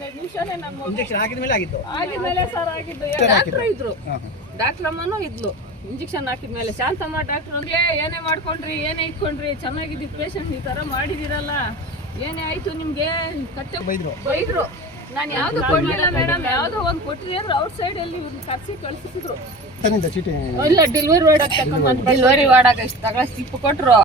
ನಮ್ಮ ಇಂಜೆಕ್ಷನ್ ಹಾಕಿದ ಮೇಲೆ ಆಗಿತ್ತು. ಆಗಿದ್ಮೇಲೆ ಸರ್ ಆಗಿದ್ದು. ಡಾಕ್ಟ್ರು ಇದ್ರು. ಡಾಕ್ಟರ್ ಅಮ್ಮನೂ ಇದ್ಲು. ಇಂಜೆಕ್ಷನ್ ಹಾಕಿದ್ಮೇಲೆ ಶಾಂತಮ್ಮ ಡಾಕ್ಟರ್ ಅಂದ್ರೆ ಏನೇ ಮಾಡ್ಕೊಂಡ್ರಿ ಏನೇ ಇಟ್ಕೊಂಡ್ರಿ ಚೆನ್ನಾಗಿದ್ದು ಪೇಷಂಟ್ ಈ ತರ ಮಾಡಿದಿರಲ್ಲ ಏನೇ ಆಯ್ತು ನಿಮ್ಗೆ? ಕತ್ತೆ ಬೈದ್ರು. ಬೈದ್ರು. ನಾನು ಯಾವ್ದು ಕೊಡ್ಲಿಲ್ಲ ಮೇಡಮ್ ಯಾವ್ದೋ ಒಂದು ಕೊಟ್ಟಿರಿ ಅಂದ್ರೆ ಔಟ್ ಸೈಡ್ ಅಲ್ಲಿ ಕರ್ಸಿ ಕಳ್ಸಿದ್ರು ಇಲ್ಲ ಡೆಲಿವರಿ ವಾರ್ಡಾಗ ಡೆಲಿವರಿ ವಾರ್ಡಾಗ ಇಷ್ಟು ತಗೊಳ ಸ್ಲಿಪ್ ಕೊಟ್ರು.